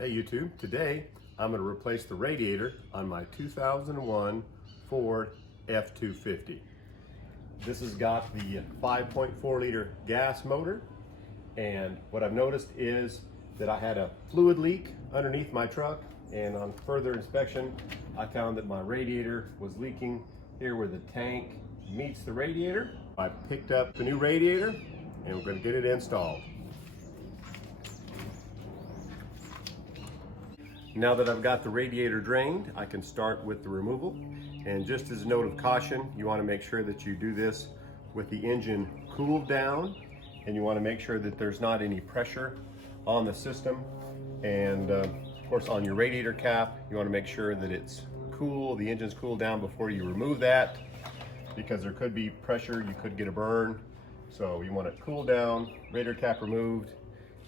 Hey YouTube, today I'm going to replace the radiator on my 2001 Ford F250. This has got the 5.4 liter gas motor, and what I've noticed is that I had a fluid leak underneath my truck, and on further inspection I found that my radiator was leaking here where the tank meets the radiator. I picked up the new radiator and we're going to get it installed. Now that I've got the radiator drained, I can start with the removal. And just as a note of caution, you want to make sure that you do this with the engine cooled down, and you want to make sure that there's not any pressure on the system. And of course on your radiator cap, you want to make sure that it's cool, the engine's cooled down before you remove that, because there could be pressure, you could get a burn. So you want it cooled down, radiator cap removed,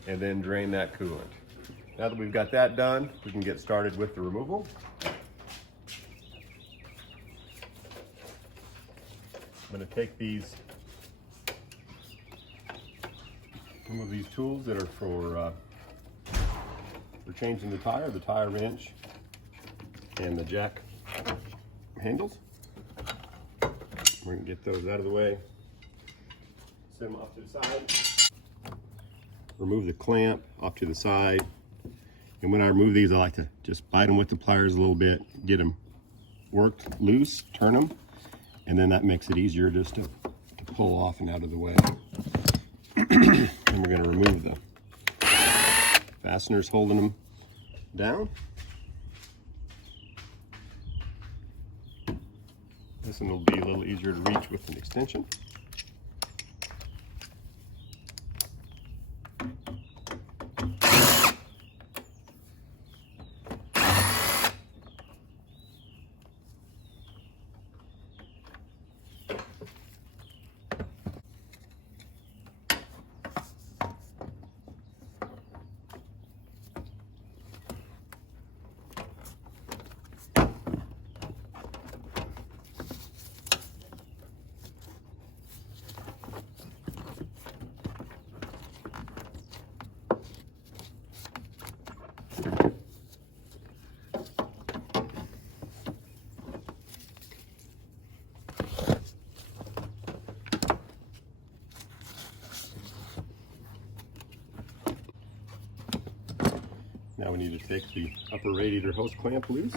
and then drain that coolant. Now that we've got that done, we can get started with the removal. I'm going to take some of these tools that are for changing the tire wrench, and the jack handles. We're going to get those out of the way, set them off to the side, remove the clamp off to the side. And when I remove these, I like to just bite them with the pliers a little bit, get them worked loose, turn them, and then that makes it easier just to pull off and out of the way. And we're going to remove the fasteners holding them down. This one will be a little easier to reach with an extension. Now we need to take the upper radiator hose clamp loose.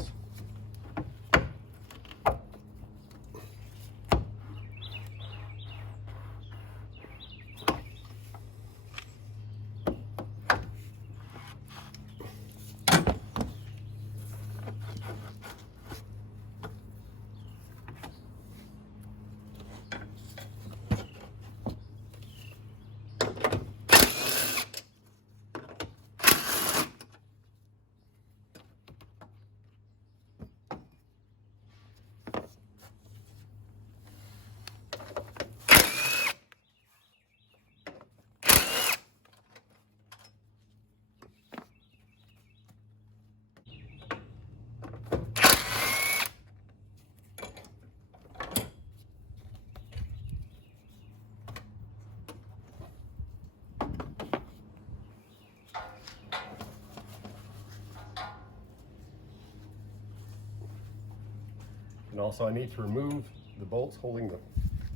And also I need to remove the bolts holding the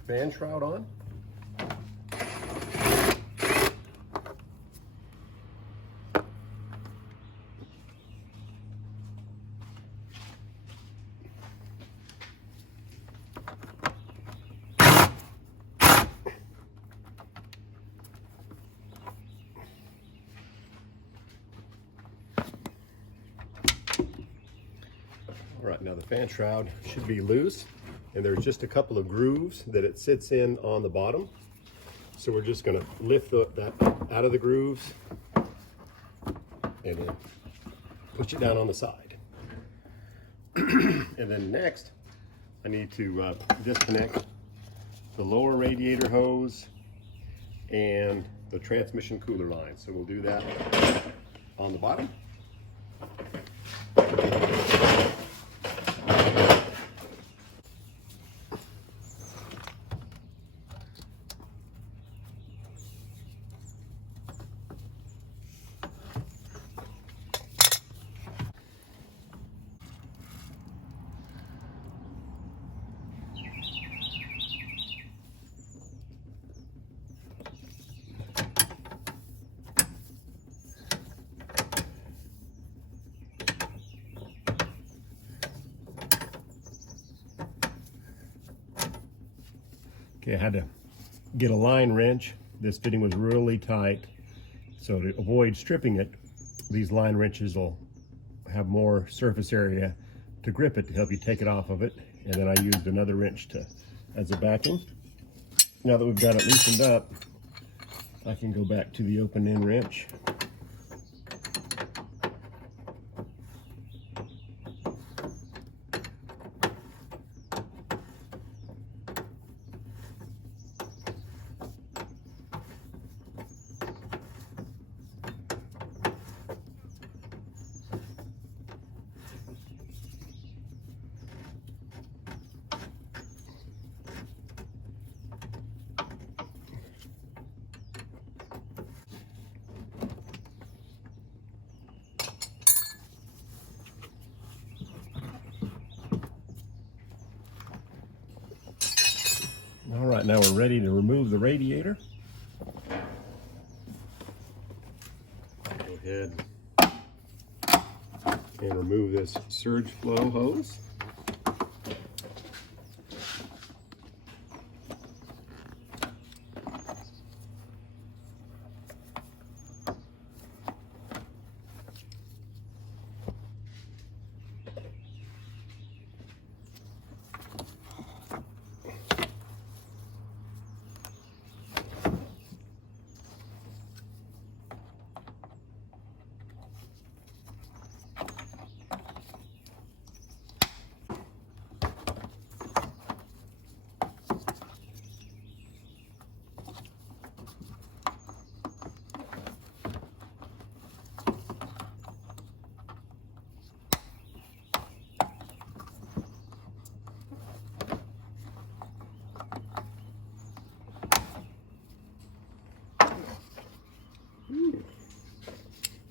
fan shroud on. All right, now the fan shroud should be loose, and there's just a couple of grooves that it sits in on the bottom. So we're just going to lift that out of the grooves and then push it down on the side. And then next, I need to disconnect the lower radiator hose and the transmission cooler line. So we'll do that on the bottom. Okay, I had to get a line wrench. This fitting was really tight, so to avoid stripping it, these line wrenches will have more surface area to grip it to help you take it off of it. And then I used another wrench as a backing. Now that we've got it loosened up, I can go back to the open end wrench. All right, now we're ready to remove the radiator. Go ahead and remove this surge flow hose.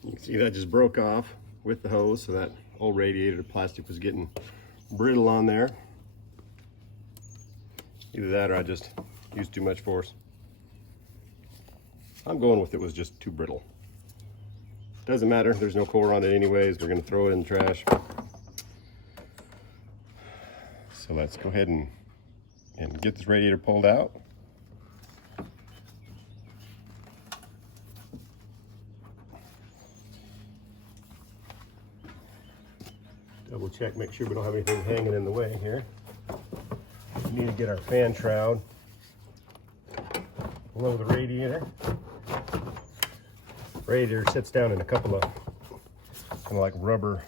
You can see that just broke off with the hose, so that old radiator plastic was getting brittle on there. Either that or I just used too much force. I'm going with it was just too brittle. Doesn't matter, there's no core on it anyways. We're going to throw it in the trash. So let's go ahead and get this radiator pulled out. Double check, make sure we don't have anything hanging in the way here. We need to get our fan shroud below the radiator. Radiator sits down in a couple of kind of like rubber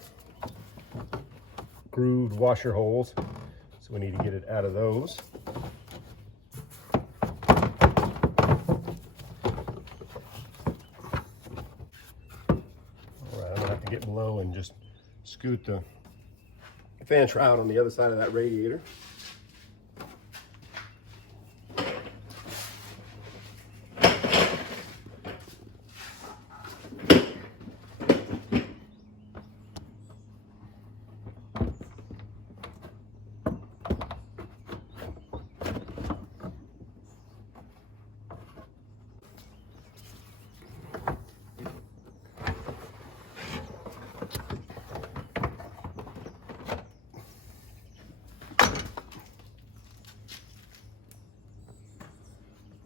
grooved washer holes, so we need to get it out of those. All right, I'm gonna have to get below and just scoot the fan shroud on the other side of that radiator.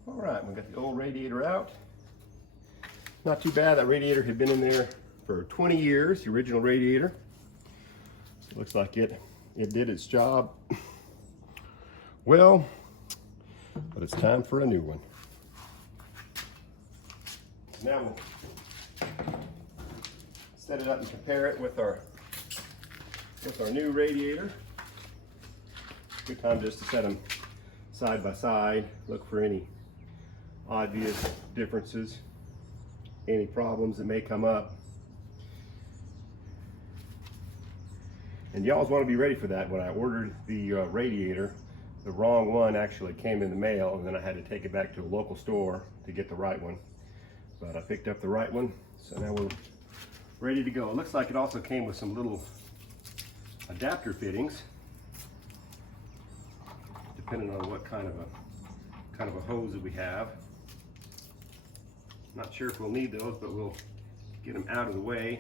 All right, we got the old radiator out. Not too bad. That radiator had been in there for 20 years, the original radiator. It looks like it did its job well, but it's time for a new one. Now we'll set it up and compare it with our new radiator. Good time just to set them side by side, look for any obvious differences, any problems that may come up. And you always want to be ready for that. When I ordered the radiator, the wrong one actually came in the mail, and then I had to take it back to a local store to get the right one. But I picked up the right one, so now we're ready to go. It looks like it also came with some little adapter fittings, depending on what kind of a hose that we have. Not sure if we'll need those, but we'll get them out of the way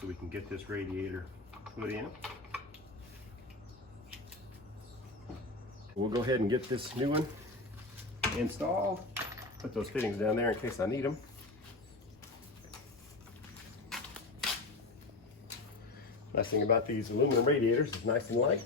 so we can get this radiator put in. We'll go ahead and get this new one installed. Put those fittings down there in case I need them. Nice thing about these aluminum radiators, it's nice and light.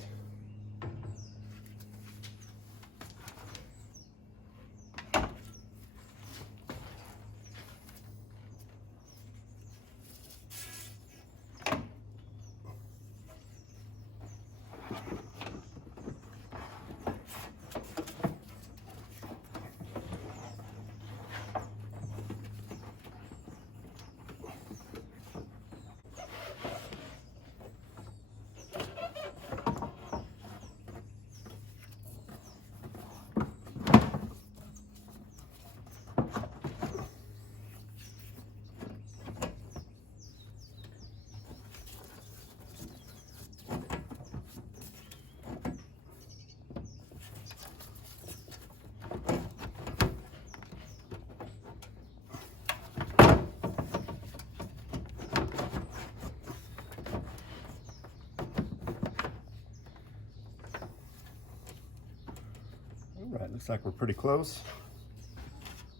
All right, looks like we're pretty close.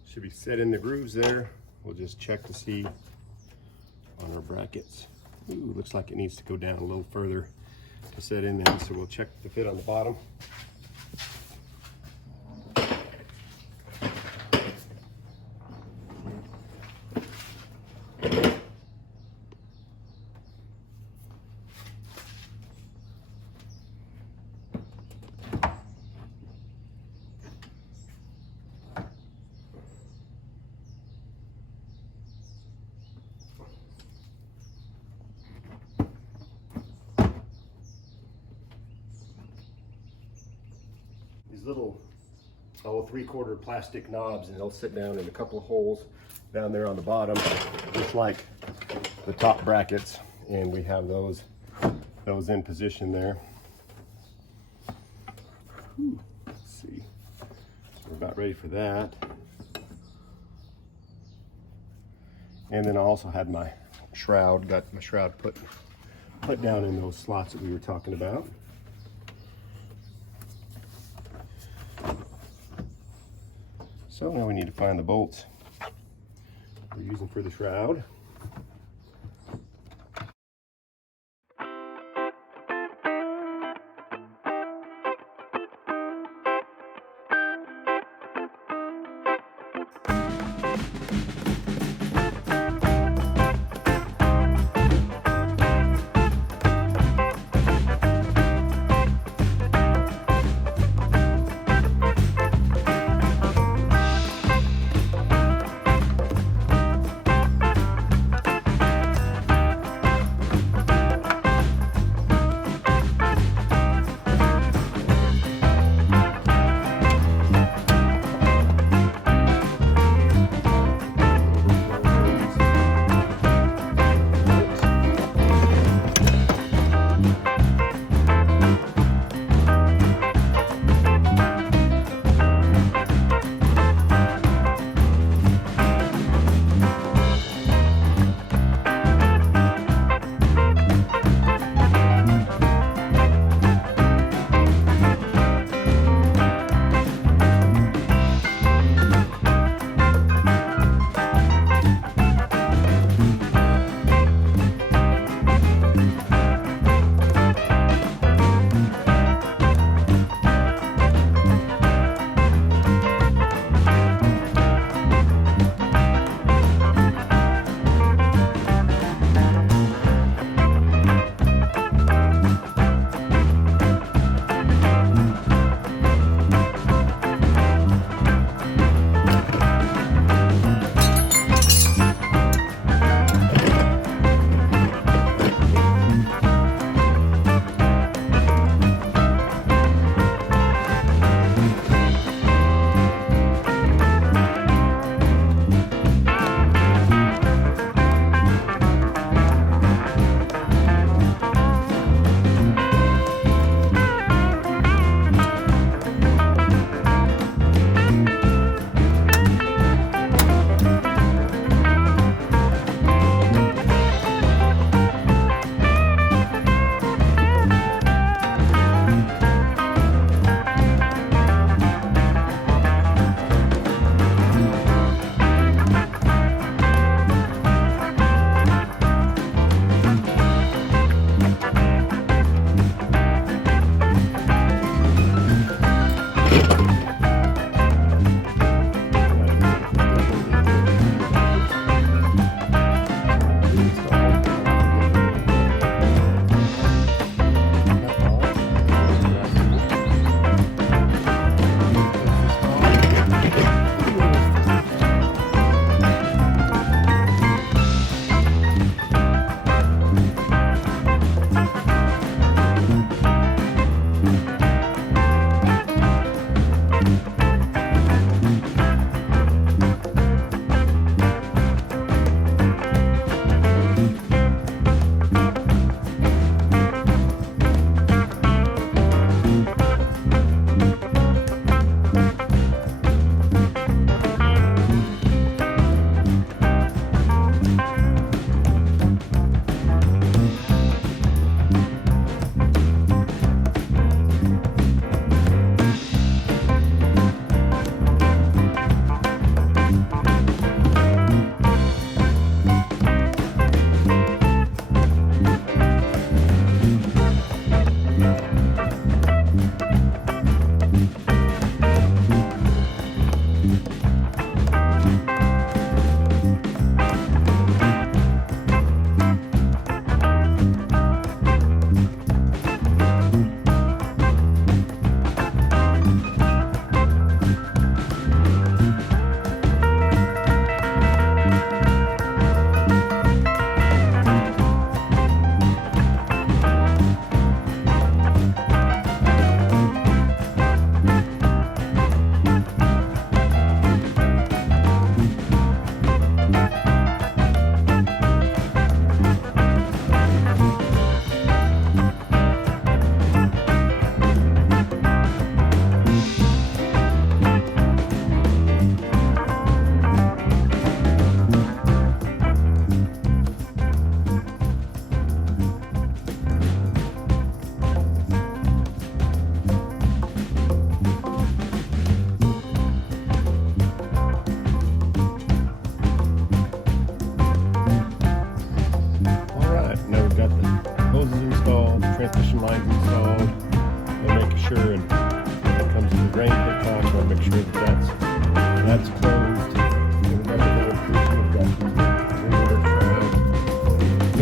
Should be set in the grooves there. We'll just check to see on our brackets. Ooh, looks like it needs to go down a little further to set in there, so we'll check the fit on the bottom. Little 3/4 plastic knobs, and they'll sit down in a couple of holes down there on the bottom, just like the top brackets, and we have those in position there. Let's see, so we're about ready for that. And then I also had my shroud, got my shroud put down in those slots that we were talking about. So now we need to find the bolts we're using for the shroud.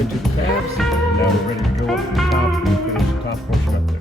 into the tabs. Now we're ready to go up to the top and finish the top portion up there.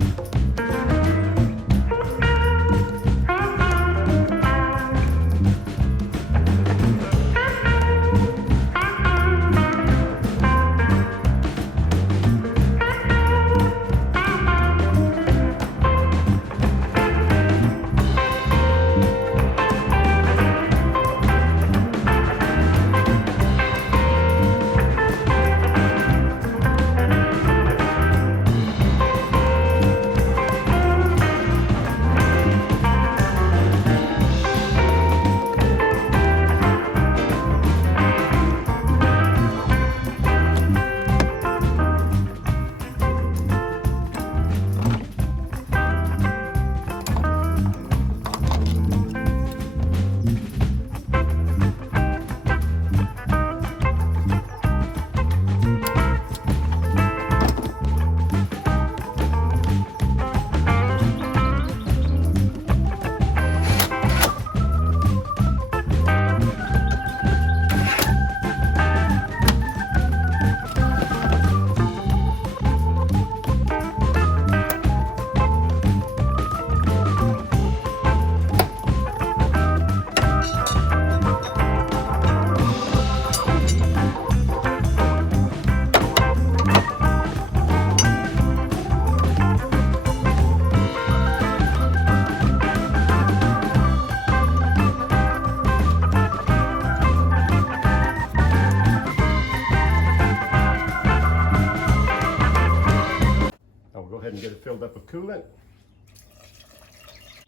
And get it filled up with coolant.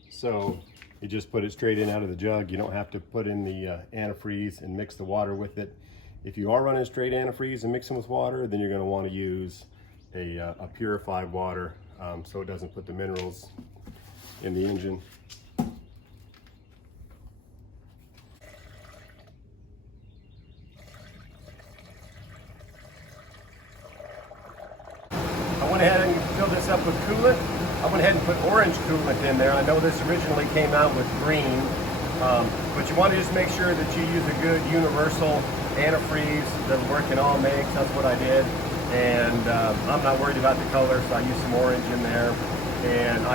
So you just put it straight in out of the jug. You don't have to put in the antifreeze and mix the water with it. If you are running straight antifreeze and mixing with water, then you're going to want to use a purified water so it doesn't put the minerals in the engine. I went ahead and filled this up with coolant. I went ahead and put orange coolant in there. I know this originally came out with green, but you want to just make sure that you use a good universal antifreeze that'll work in all makes. That's what I did. And I'm not worried about the color, so I used some orange in there. And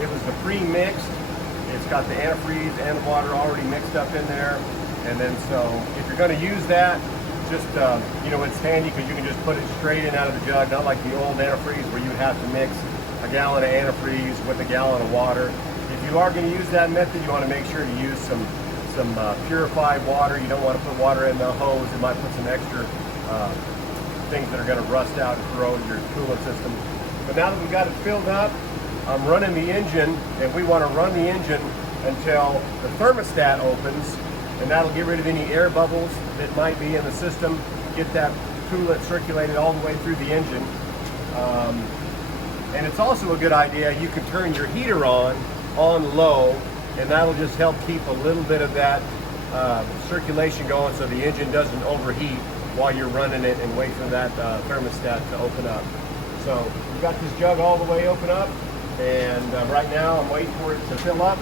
it was the pre-mixed. It's got the antifreeze and the water already mixed up in there. And then so if you're going to use that, just, it's handy because you can just put it straight in out of the jug, not like the old antifreeze where you'd have to mix a gallon of antifreeze with a gallon of water. If you are going to use that method, you want to make sure to use some purified water. You don't want to put water in the hose. It might put some extra things that are going to rust out and corrode your coolant system. But now that we've got it filled up, I'm running the engine, and we want to run the engine until the thermostat opens, and that'll get rid of any air bubbles that might be in the system, get that coolant circulated all the way through the engine. And it's also a good idea, you can turn your heater on low, and that'll just help keep a little bit of that circulation going so the engine doesn't overheat while you're running it and wait for that thermostat to open up. So we've got this jug all the way open up, and right now I'm waiting for it to fill up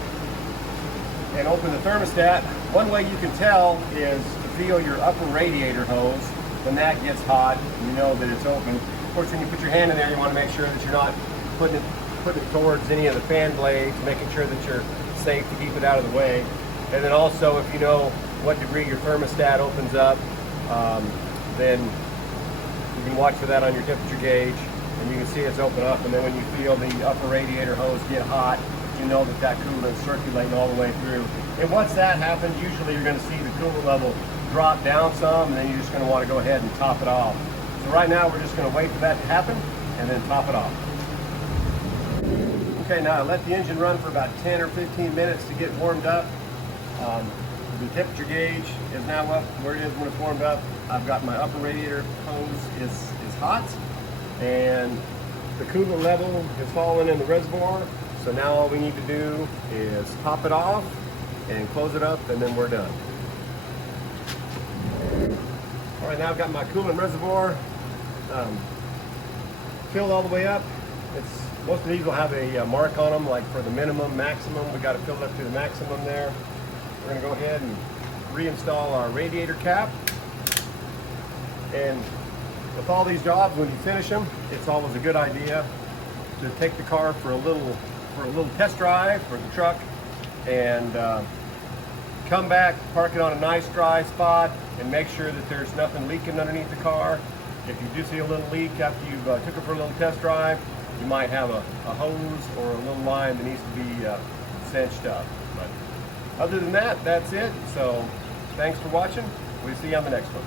and open the thermostat. One way you can tell is to feel your upper radiator hose. When that gets hot, you know that it's open. Of course, when you put your hand in there, you want to make sure that you're not putting it towards any of the fan blades, making sure that you're safe to keep it out of the way. And then also, if you know what degree your thermostat opens up, then you can watch for that on your temperature gauge, and you can see it's open up. And then when you feel the upper radiator hose get hot, you know that that coolant is circulating all the way through. And once that happens, usually you're going to see the coolant level drop down some, and then you're just going to want to go ahead and top it off. So right now we're just going to wait for that to happen and then top it off. Okay, now I let the engine run for about 10 or 15 minutes to get warmed up. The temperature gauge is now up where it is when it's warmed up. I've got my upper radiator hose is hot, and the coolant level is falling in the reservoir. So now all we need to do is top it off and close it up, and then we're done. All right, now I've got my coolant reservoir filled all the way up. Most of these will have a mark on them, like for the minimum, maximum. We got it filled up to the maximum there. We're going to go ahead and reinstall our radiator cap. And with all these jobs, when you finish them, it's always a good idea to take the car for a little test drive for the truck, and come back, park it on a nice dry spot, and make sure that there's nothing leaking underneath the car. If you do see a little leak after you've took it for a little test drive, you might have a hose or a little line that needs to be cinched up. But other than that, that's it. So thanks for watching. We'll see you on the next one.